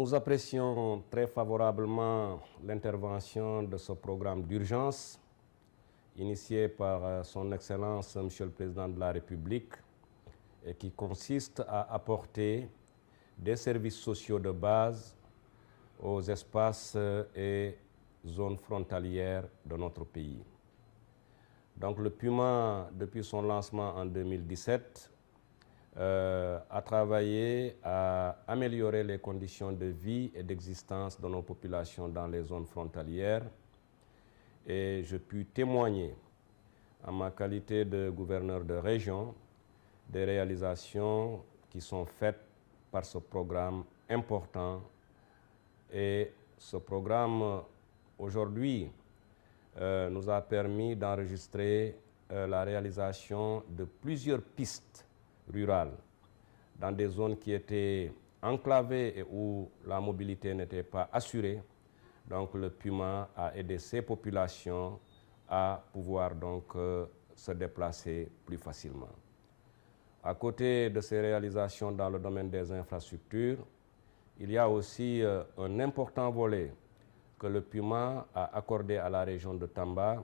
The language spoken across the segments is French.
Nous apprécions très favorablement l'intervention de ce programme d'urgence initié par son Excellence, Monsieur le Président de la République, et qui consiste à apporter des services sociaux de base aux espaces et zones frontalières de notre pays. Donc le PUMA, depuis son lancement en 2017, a travaillé à améliorer les conditions de vie et d'existence de nos populations dans les zones frontalières. Et je puis témoigner, en ma qualité de gouverneur de région, des réalisations qui sont faites par ce programme important. Et ce programme, aujourd'hui, nous a permis d'enregistrer la réalisation de plusieurs pistes rurales dans des zones qui étaient enclavées et où la mobilité n'était pas assurée. Donc le PUMA a aidé ces populations à pouvoir donc se déplacer plus facilement. À côté de ces réalisations dans le domaine des infrastructures, il y a aussi un important volet que le PUMA a accordé à la région de Tamba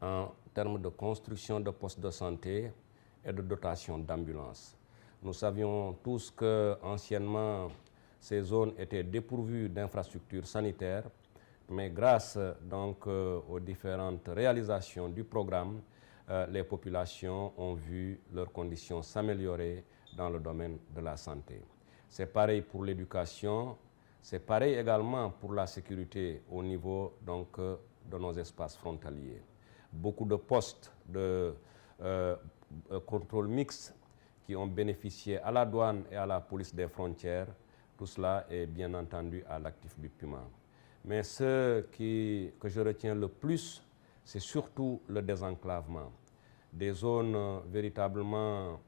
en termes de construction de postes de santé et de dotation d'ambulances. Nous savions tous que anciennement ces zones étaient dépourvues d'infrastructures sanitaires, mais grâce donc aux différentes réalisations du programme, les populations ont vu leurs conditions s'améliorer dans le domaine de la santé. C'est pareil pour l'éducation, c'est pareil également pour la sécurité au niveau donc, de nos espaces frontaliers. Beaucoup de postes de contrôle mixte qui ont bénéficié à la douane et à la police des frontières, tout cela est bien entendu à l'actif du PUMA. Mais ce que je retiens le plus, c'est surtout le désenclavement. Des zones véritablement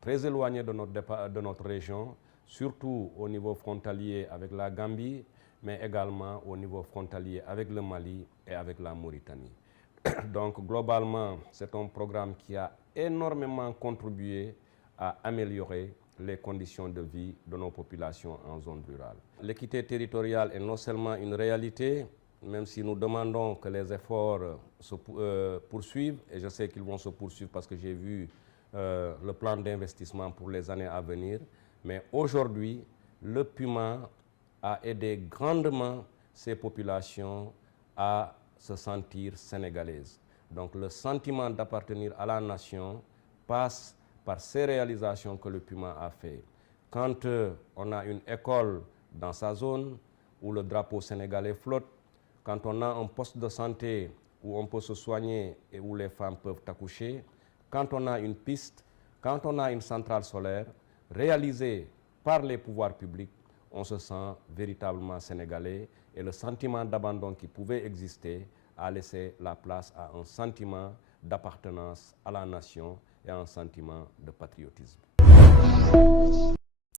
très éloignées de notre région, surtout au niveau frontalier avec la Gambie, mais également au niveau frontalier avec le Mali et avec la Mauritanie. Donc globalement, c'est un programme qui a énormément contribué à améliorer les conditions de vie de nos populations en zone rurale. L'équité territoriale est non seulement une réalité, même si nous demandons que les efforts se poursuivent, et je sais qu'ils vont se poursuivre parce que j'ai vu le plan d'investissement pour les années à venir, mais aujourd'hui, le PUMA a aidé grandement ces populations à se sentir sénégalaises. Donc le sentiment d'appartenir à la nation passe par ces réalisations que le PUMA a fait. Quand on a une école dans sa zone où le drapeau sénégalais flotte, quand on a un poste de santé où on peut se soigner et où les femmes peuvent accoucher, quand on a une piste, quand on a une centrale solaire réalisée par les pouvoirs publics, on se sent véritablement sénégalais et le sentiment d'abandon qui pouvait exister a laissé la place à un sentiment d'appartenance à la nation et à un sentiment de patriotisme.